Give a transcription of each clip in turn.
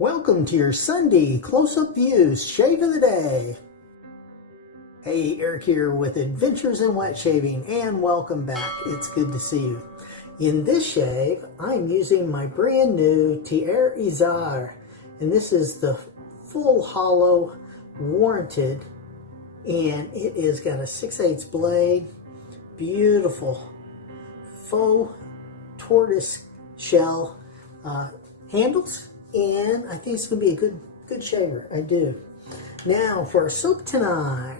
Welcome to your Sunday Close-Up Views Shave of the Day. Hey, Eric here with Adventures in Wet Shaving, and welcome back. It's good to see you. In this shave, I'm using my brand new Thiers Issard, and this is the full hollow Warranted, and it has got a 6/8 blade, beautiful faux tortoise shell handles. And I think it's going to be a good shaver. I do. Now for our soap tonight,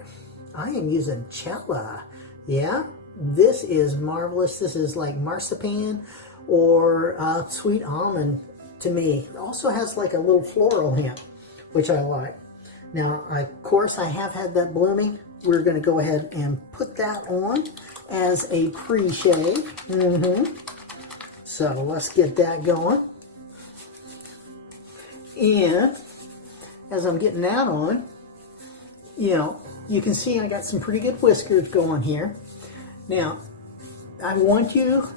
I am using Cella. Yeah, this is marvelous. This is like marzipan or sweet almond to me. It also has like a little floral hint, which I like. Now, of course, I have had that blooming. We're going to go ahead and put that on as a pre-shave. So let's get that going. And as I'm getting that on, you can see I got some pretty good whiskers going here. Now, I want you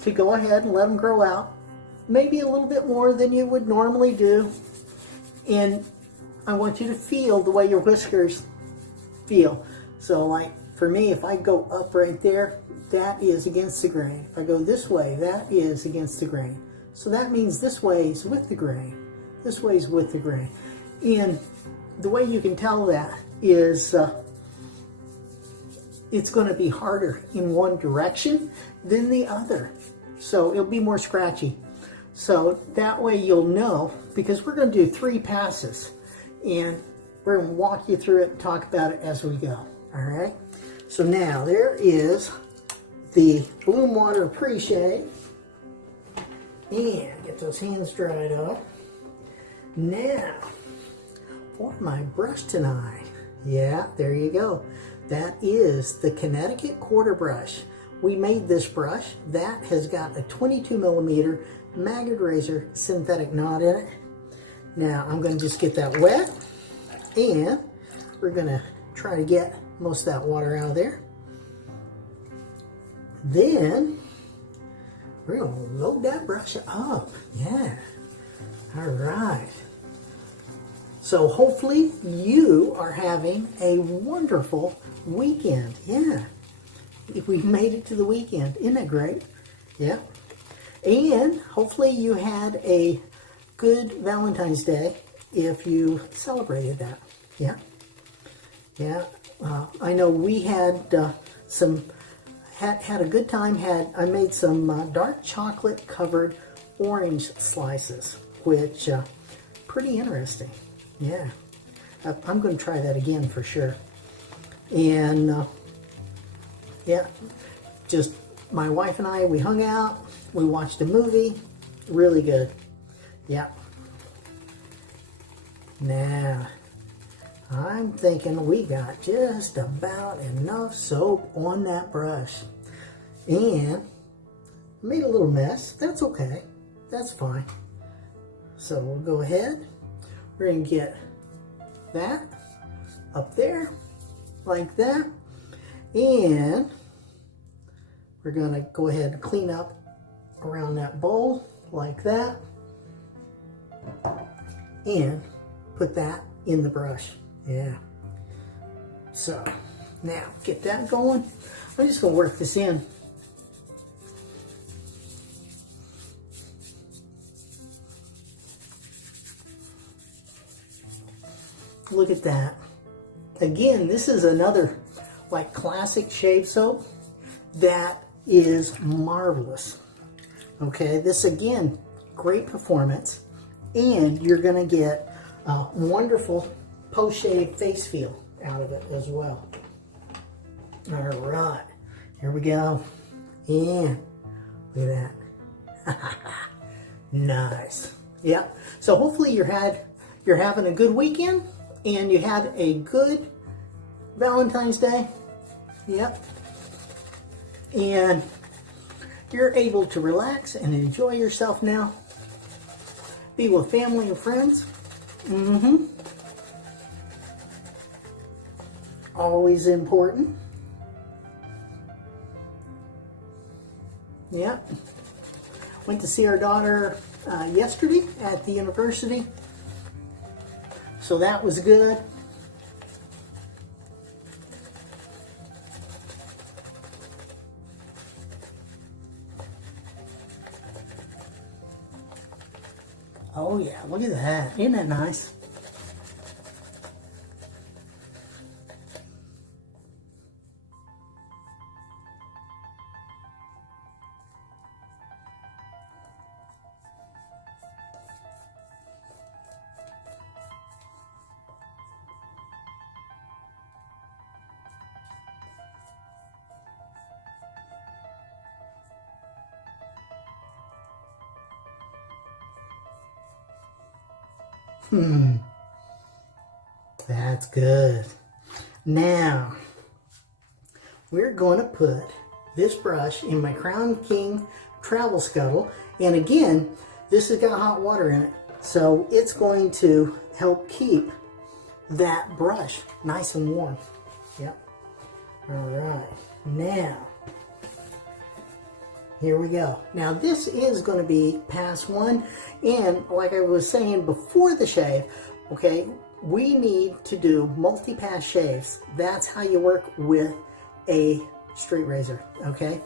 to go ahead and let them grow out, maybe a little bit more than you would normally do. And I want you to feel the way your whiskers feel. So like for me, if I go up right there, that is against the grain. If I go this way, that is against the grain. So that means this way is with the grain. This way is with the grain. And the way you can tell that is it's going to be harder in one direction than the other. So it'll be more scratchy. So that way you'll know, because we're going to do 3 passes. And we're going to walk you through it and talk about it as we go. All right? So now there is the Bloom Water pre-shave. And get those hands dried up. Now, for my brush tonight, yeah, there you go. That is the Connecticut quarter brush. We made this brush. That has got a 22mm Maggard razor synthetic knot in it. Now, I'm going to just get that wet, and we're going to try to get most of that water out of there. Then, we're going to load that brush up. Yeah. All right. So hopefully you are having a wonderful weekend. Yeah. If we've made it to the weekend. Isn't that great? Yeah. And hopefully you had a good Valentine's Day if you celebrated that. Yeah. Yeah. I know we had had a good time. I made some dark chocolate covered orange slices, which pretty interesting. Yeah, I'm going to try that again for sure. And yeah, just my wife and I, we hung out, we watched a movie, really good. Yeah. Now, I'm thinking we got just about enough soap on that brush. And made a little mess. That's okay. That's fine. So we'll go ahead. We're going to get that up there like that. And we're going to go ahead and clean up around that bowl like that. And put that in the brush. Yeah. So now get that going. I'm just going to work this in. Look at that. Again, this is another like classic shave soap that is marvelous. Okay, this again, great performance, and you're going to get a wonderful post-shave face feel out of it as well. All right, here we go. And look at that. Nice. Yeah. So hopefully you're having a good weekend. And you had a good Valentine's Day. Yep. And you're able to relax and enjoy yourself now. Be with family and friends. Always important. Yep. Went to see our daughter yesterday at the university. So that was good. Oh yeah, look at that. Isn't that nice? That's good. Now, we're going to put this brush in my Crown King Travel Scuttle. And again, this has got hot water in it. So it's going to help keep that brush nice and warm. Yep. All right. Now, here we go. Now this is going to be pass one, and like I was saying before the shave, okay, we need to do multi-pass shaves. That's how you work with a straight razor, okay,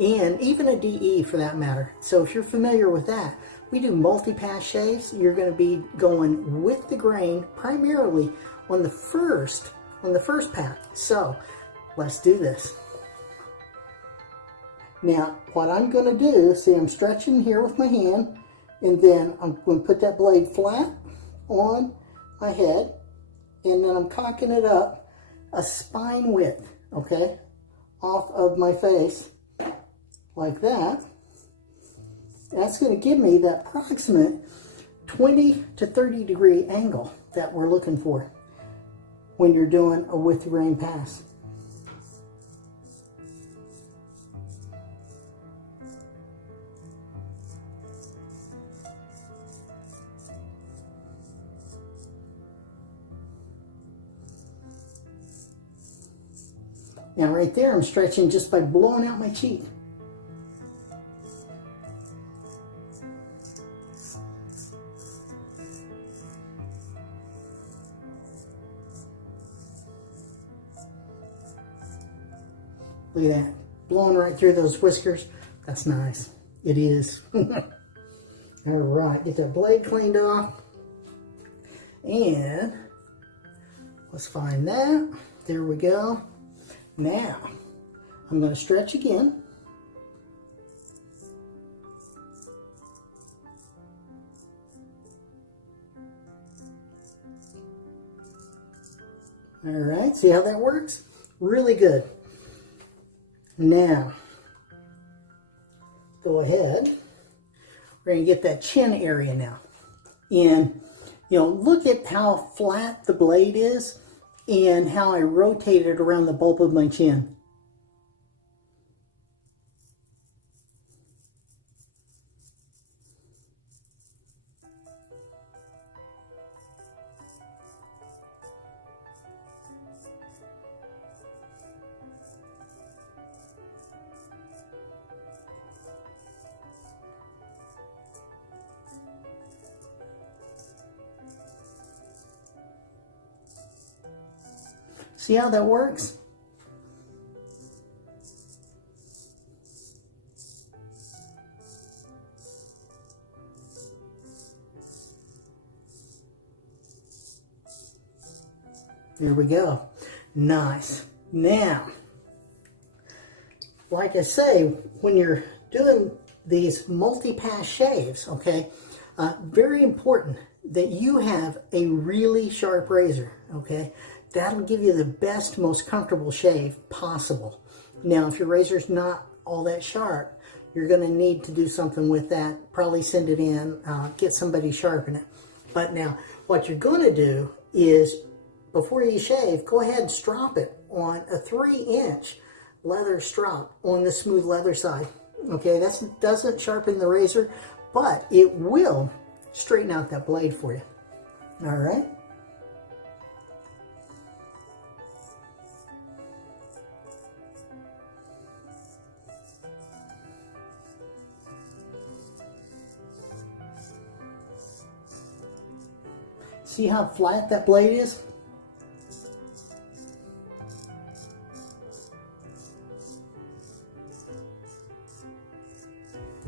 and even a DE for that matter. So if you're familiar with that, we do multi-pass shaves. You're going to be going with the grain primarily on the first pass. So let's do this. Now, what I'm going to do, see, I'm stretching here with my hand, and then I'm going to put that blade flat on my head, and then I'm cocking it up a spine width, okay, off of my face, like that. That's going to give me that approximate 20 to 30 degree angle that we're looking for when you're doing a with the grain pass. Now right there, I'm stretching just by blowing out my cheek. Look at that, blowing right through those whiskers. That's nice. It is. All right, get that blade cleaned off. And let's find that. There we go. Now, I'm going to stretch again. All right, see how that works? Really good. Now, go ahead. We're going to get that chin area now. And, you know, look at how flat the blade is and how I rotate it around the bulb of my chin. See how that works? There we go. Nice. Now, like I say, when you're doing these multi-pass shaves, okay, very important that you have a really sharp razor, okay? That'll give you the best, most comfortable shave possible. Now, if your razor's not all that sharp, you're going to need to do something with that. Probably send it in, get somebody to sharpen it. But now, what you're going to do is, before you shave, go ahead and strop it on a 3-inch leather strop on the smooth leather side. Okay, that doesn't sharpen the razor, but it will straighten out that blade for you. All right. See how flat that blade is?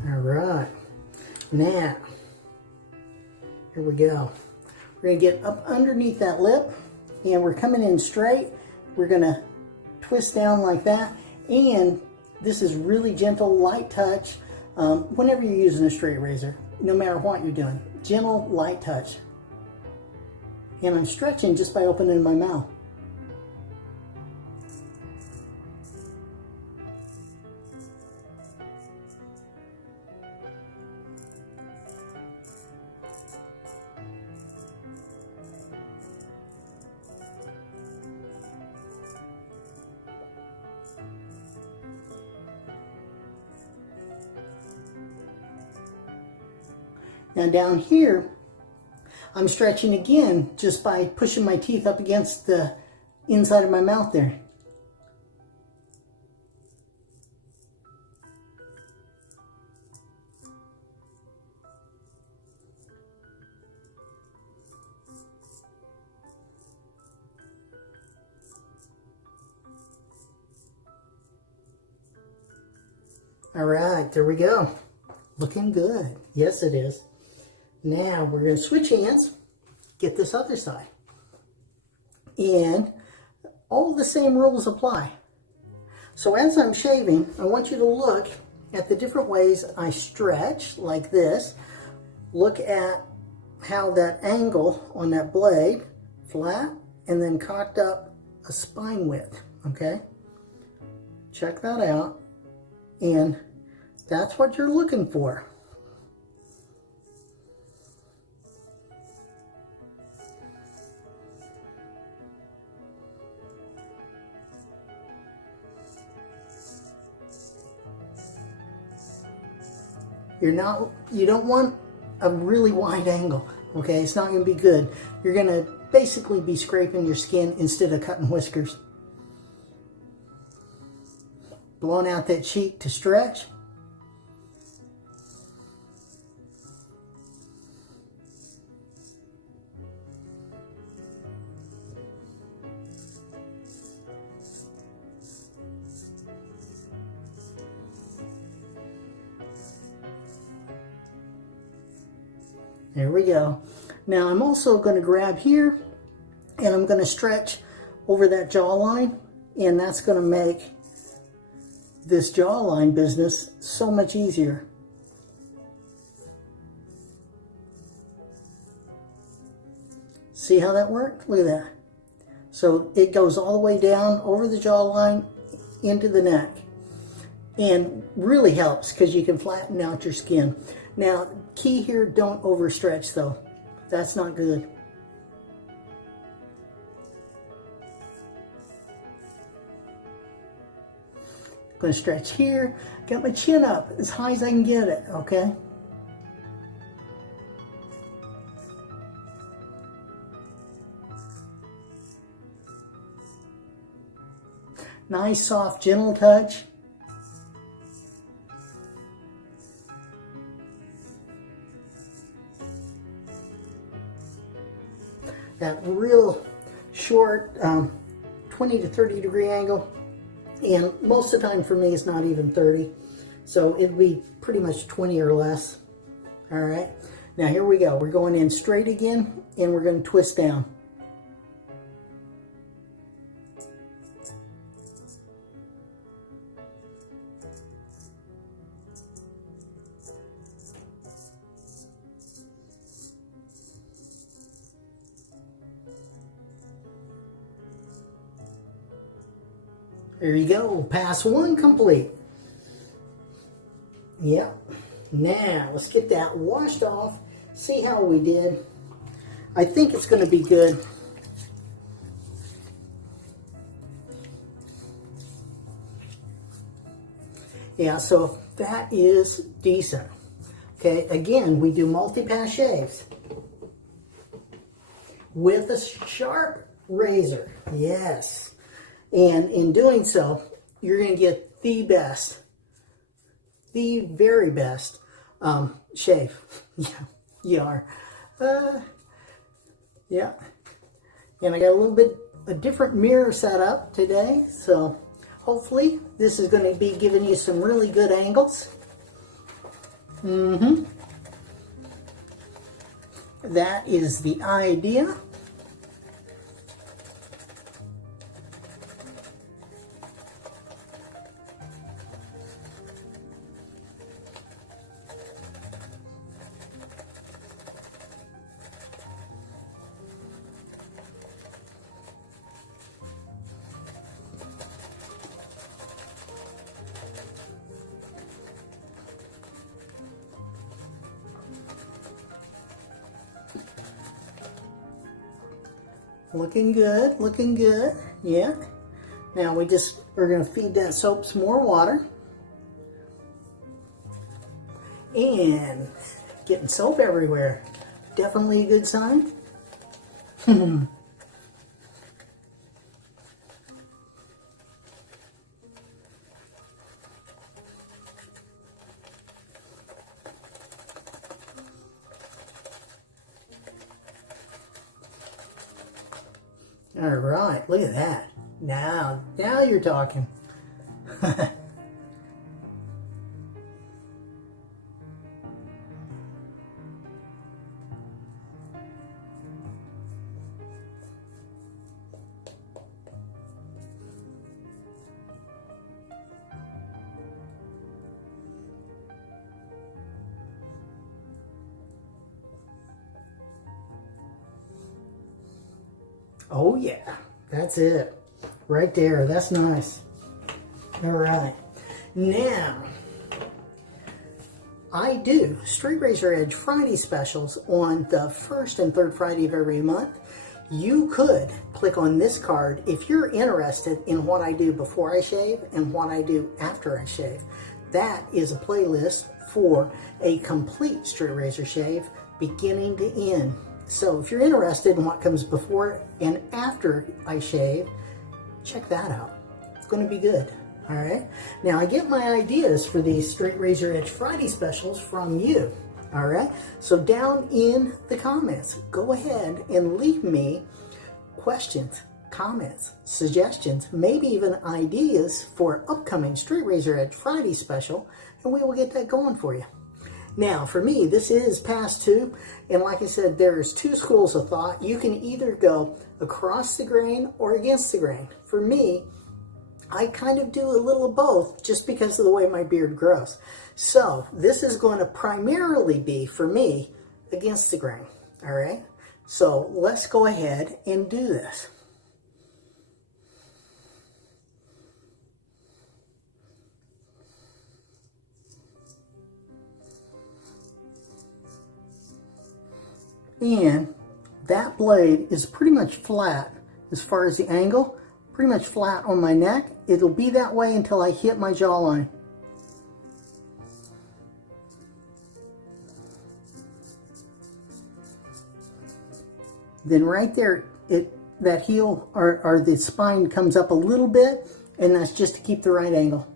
All right, now, here we go. We're gonna get up underneath that lip, and we're coming in straight. We're gonna twist down like that, and this is really gentle, light touch. Whenever you're using a straight razor, no matter what you're doing, gentle, light touch. And I'm stretching just by opening my mouth. Now down here, I'm stretching again just by pushing my teeth up against the inside of my mouth there. All right, there we go. Looking good. Yes, it is. Now we're going to switch hands, get this other side. And all the same rules apply. So as I'm shaving, I want you to look at the different ways I stretch, like this. Look at how that angle on that blade, flat, and then cocked up a spine width, okay? Check that out. And that's what you're looking for. You don't want a really wide angle, okay? It's not going to be good. You're going to basically be scraping your skin instead of cutting whiskers. Blowing out that cheek to stretch. There we go. Now I'm also going to grab here and I'm going to stretch over that jawline, and that's going to make this jawline business so much easier. See how that worked? Look at that. So it goes all the way down over the jawline into the neck, and really helps because you can flatten out your skin. Now, key here, don't overstretch though. That's not good. Going to stretch here. Got my chin up as high as I can get it, okay? Nice, soft, gentle touch. That real short 20 to 30 degree angle, and most of the time for me it's not even 30, so it'd be pretty much 20 or less. All right, now here we go. We're going in straight again, and we're going to twist down. There you go, pass one complete. Yep. Now, let's get that washed off, see how we did. I think it's going to be good. Yeah, so that is decent. Okay, again, we do multi-pass shaves with a sharp razor. Yes. And in doing so, you're going to get the best, the very best shave. Yeah, you are. Yeah. And I got a little bit a different mirror set up today, so hopefully this is going to be giving you some really good angles. That is the idea. Looking good, looking good. Yeah. Now we're going to feed that soap some more water. And getting soap everywhere. Definitely a good sign. All right, look at that. Now you're talking. Oh yeah, that's it. Right there, that's nice. All right. Now, I do Straight Razor Edge Friday specials on the first and third Friday of every month. You could click on this card if you're interested in what I do before I shave and what I do after I shave. That is a playlist for a complete straight razor shave, beginning to end. So if you're interested in what comes before and after I shave, check that out. It's going to be good. All right. Now I get my ideas for these Straight Razor Edge Friday specials from you. All right. So down in the comments, go ahead and leave me questions, comments, suggestions, maybe even ideas for upcoming Straight Razor Edge Friday special, and we will get that going for you. Now, for me, this is past 2, and like I said, there's 2 schools of thought. You can either go across the grain or against the grain. For me, I kind of do a little of both just because of the way my beard grows. So, this is going to primarily be, for me, against the grain, all right? So, let's go ahead and do this. And that blade is pretty much flat as far as the angle, pretty much flat on my neck. It'll be that way until I hit my jawline. Then right there, that heel or the spine comes up a little bit, and that's just to keep the right angle.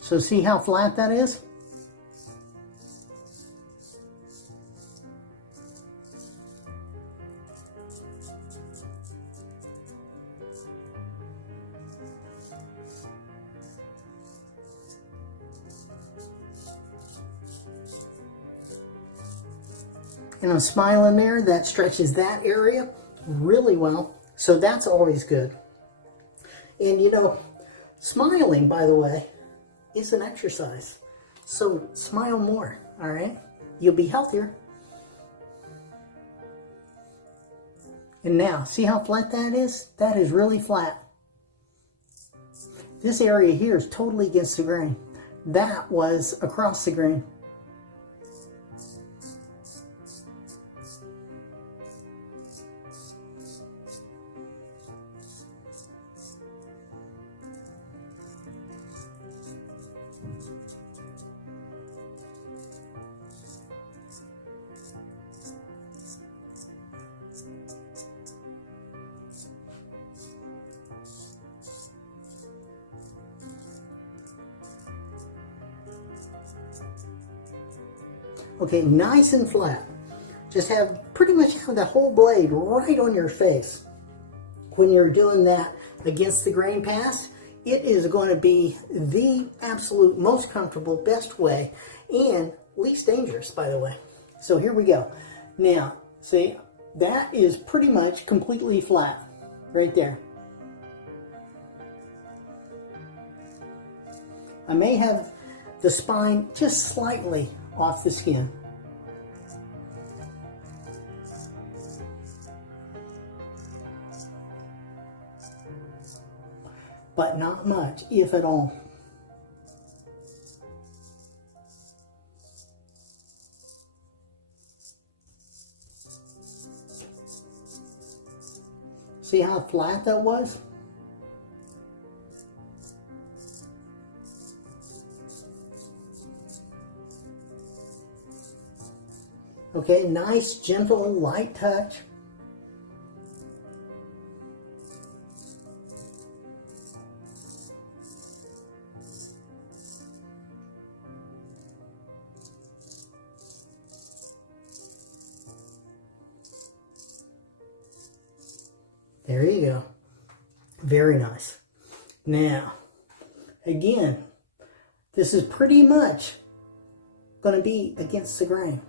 So see how flat that is? And I'm smiling there. That stretches that area really well. So that's always good. And you know, smiling, by the way, is an exercise. So smile more, all right? You'll be healthier. And now, see how flat that is? That is really flat. This area here is totally against the grain. That was across the grain. Okay, nice and flat. just have pretty much have the whole blade right on your face. When you're doing that against the grain pass, it is going to be the absolute most comfortable, best way, and least dangerous, by the way. So here we go. Now, see, that is pretty much completely flat right there. I may have the spine just slightly off the skin. But not much, if at all. See how flat that was? Okay, nice, gentle, light touch. There you go. Very nice. Now, again, this is pretty much going to be against the grain.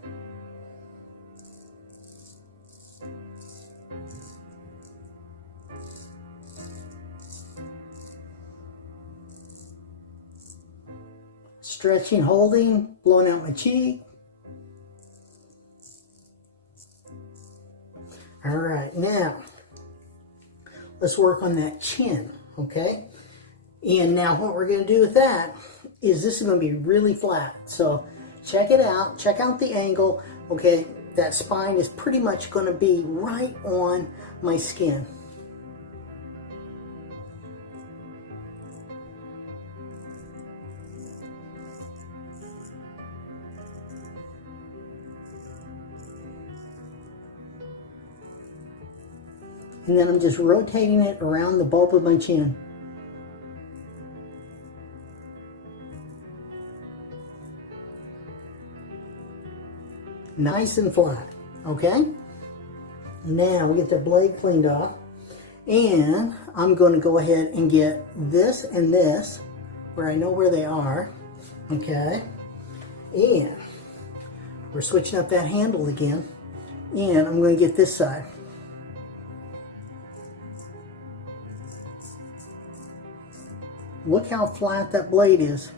Stretching, holding, blowing out my cheek. All right, now let's work on that chin, okay? And now what we're going to do with that is this is going to be really flat. So check it out. Check out the angle, okay? That spine is pretty much going to be right on my skin. And then I'm just rotating it around the bulb of my chin. Nice and flat, okay? Now we get the blade cleaned off. And I'm going to go ahead and get this and this, where I know where they are, okay? And we're switching up that handle again. And I'm going to get this side. Look how flat that blade is.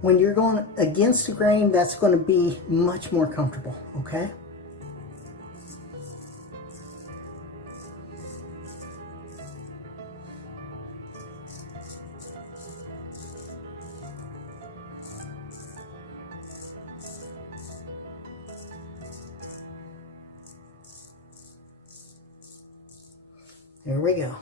When you're going against the grain, that's going to be much more comfortable, okay? There we go.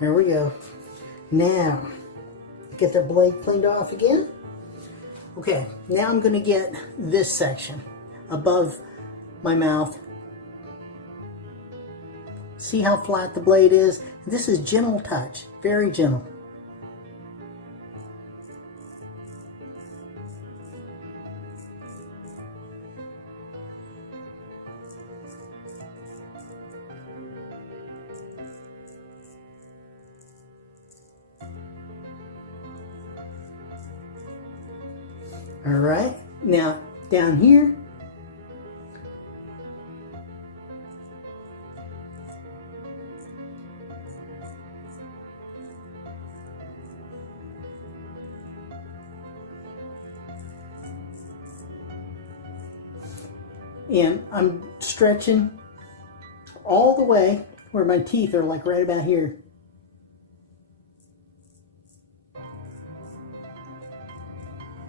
There we go. Now, get the blade cleaned off again. Okay, now I'm going to get this section above my mouth. See how flat the blade is? This is gentle touch, very gentle. All right, now down here, and I'm stretching all the way where my teeth are, like right about here.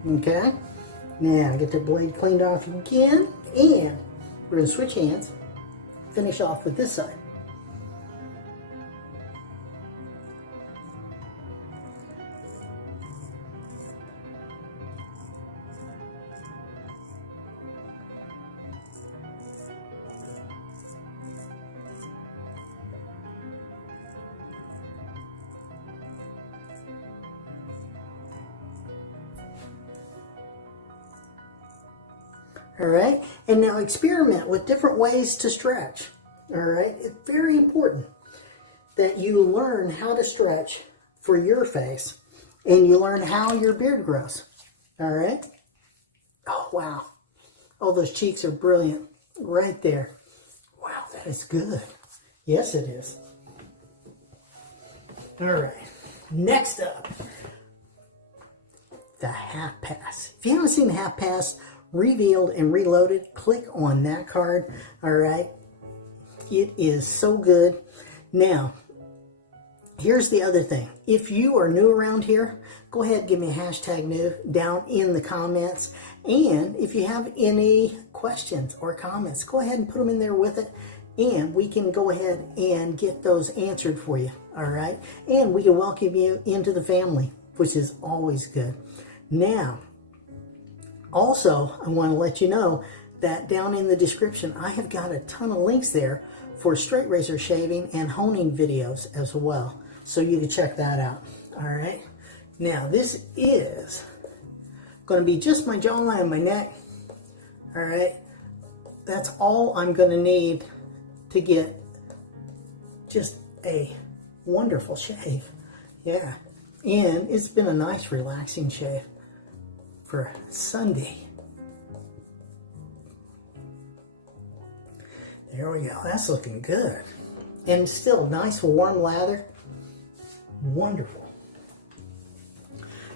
Okay, now get the blade cleaned off again, and we're going to switch hands, finish off with this side. All right, and now experiment with different ways to stretch. All right, it's very important that you learn how to stretch for your face and you learn how your beard grows. All right. Oh, wow. Oh, those cheeks are brilliant right there. Wow, that is good. Yes, it is. All right. Next up, the half pass. If you haven't seen the half pass revealed and reloaded, click on that card. All right. It is so good. Now, here's the other thing. If you are new around here, go ahead and give me a hashtag new down in the comments. And if you have any questions or comments, go ahead and put them in there with it. And we can go ahead and get those answered for you. All right. And we can welcome you into the family, which is always good. Now, also, I want to let you know that down in the description, I have got a ton of links there for straight razor shaving and honing videos as well. So you can check that out. All right. Now, this is going to be just my jawline and my neck. All right. That's all I'm going to need to get just a wonderful shave. Yeah. And it's been a nice, relaxing shave for Sunday. There we go. That's looking good. And still nice, warm lather. Wonderful.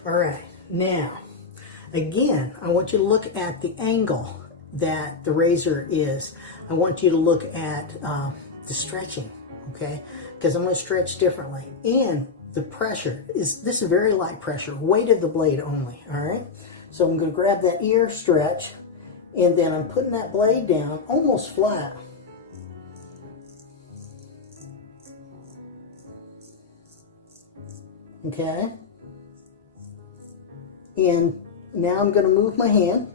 All right. Now, again, I want you to look at the angle that the razor is. I want you to look at the stretching, okay? Because I'm going to stretch differently. And the pressure, this is very light pressure, weight of the blade only, all right? So I'm going to grab that ear, stretch, and then I'm putting that blade down almost flat. Okay? And now I'm going to move my hand.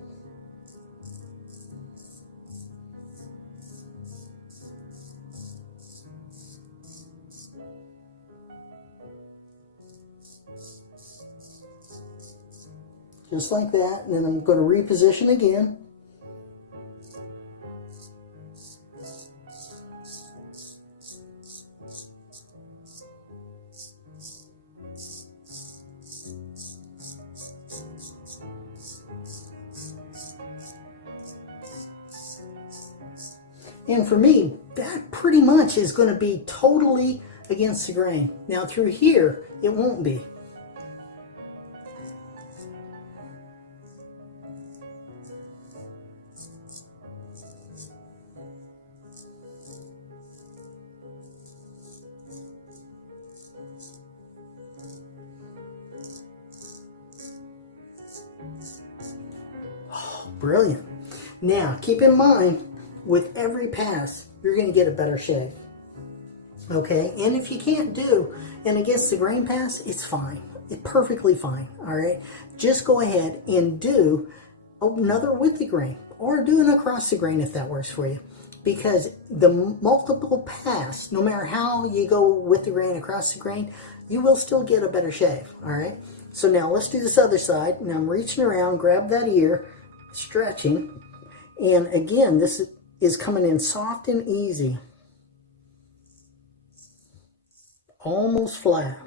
Just like that, and then I'm going to reposition again. And for me, that pretty much is going to be totally against the grain. Now through here, it won't be. Brilliant. Now, keep in mind, with every pass, you're going to get a better shave. Okay? And if you can't do an against the grain pass, it's fine. It's perfectly fine. All right? Just go ahead and do another with the grain, or do an across the grain if that works for you. Because the multiple pass, no matter how you go with the grain, across the grain, you will still get a better shave. All right? So now let's do this other side. Now I'm reaching around, grab that ear, stretching, and again, this is coming in soft and easy, almost flat.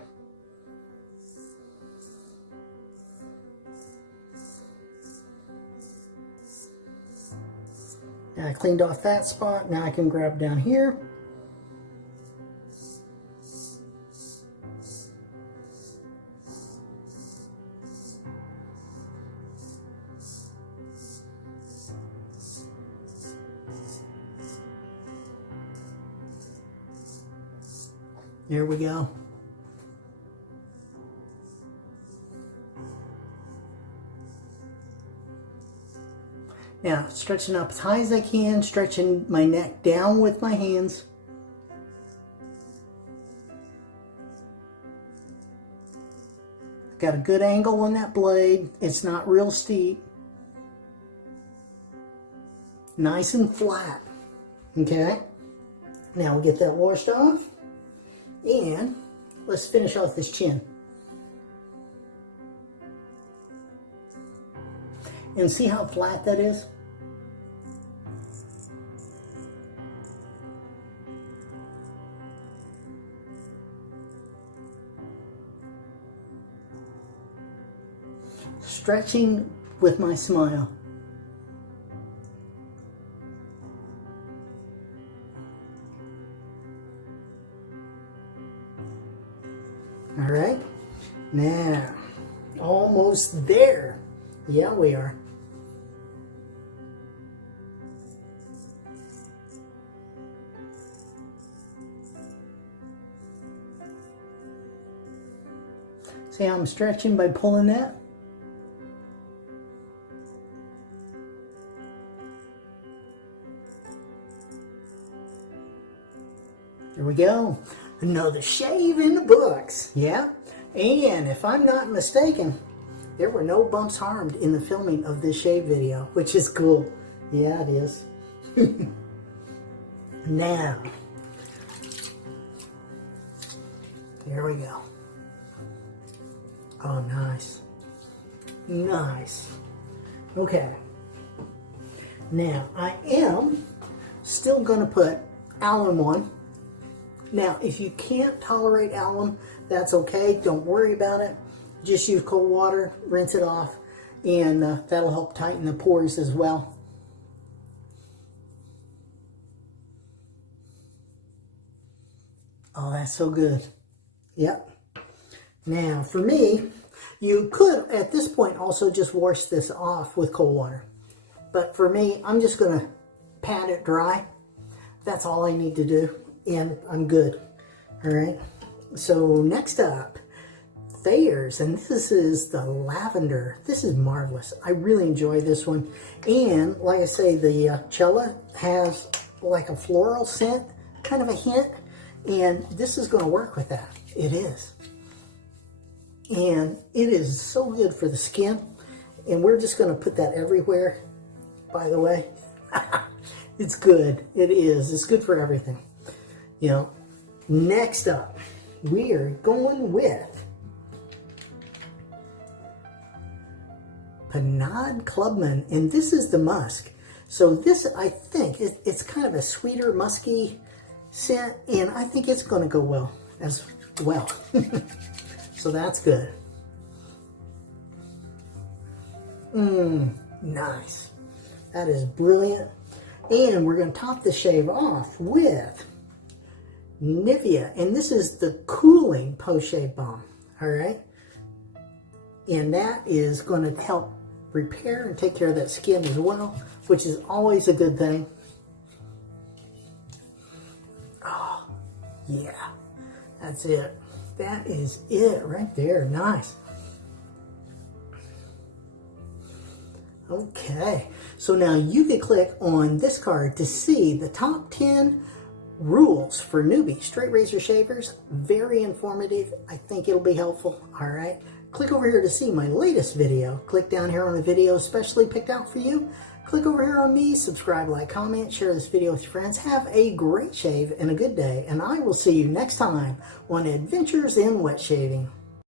Now I cleaned off that spot. Now I can grab down here. There we go. Now, stretching up as high as I can, stretching my neck down with my hands. Got a good angle on that blade. It's not real steep. Nice and flat. Okay? Now we'll get that washed off. And let's finish off this chin. And see how flat that is? Stretching with my smile. All right, now, almost there. Yeah, we are. See how I'm stretching by pulling that? There we go. Another shave in the books. Yeah. And if I'm not mistaken, there were no bumps harmed in the filming of this shave video, which is cool. Yeah, it is. Now, here we go. Oh, nice. Nice. Okay. Now, I am still going to put alum on. Now, if you can't tolerate alum, that's okay. Don't worry about it. Just use cold water, rinse it off, and that'll help tighten the pores as well. Oh, that's so good. Yep. Now, for me, you could, at this point, also just wash this off with cold water. But for me, I'm just going to pat it dry. That's all I need to do, and I'm good. All right. So next up, Thayers, and this is the Lavender. This is marvelous. I really enjoy this one. And like I say, the Cella has like a floral scent, kind of a hint, and this is going to work with that. It is. And it is so good for the skin. And we're just going to put that everywhere, by the way. It's good. It is. It's good for everything. You know, next up, we are going with Pinaud Clubman. And this is the musk. So this, I think, it's kind of a sweeter, musky scent. And I think it's going to go well as well. So that's good. Nice. That is brilliant. And we're going to top the shave off with Nivea. And this is the cooling post-shave balm. All right. And that is going to help repair and take care of that skin as well, which is always a good thing. Oh, yeah. That's it. That is it right there. Nice. Okay. So now you can click on this card to see the top 10 rules for newbie straight razor shavers. Very informative. I think it'll be helpful. All right. Click over here to see my latest video. Click down here on the video especially picked out for you. Click over here on me, subscribe, like, comment, share this video with your friends. Have a great shave and a good day, and I will see you next time on Adventures in Wet Shaving.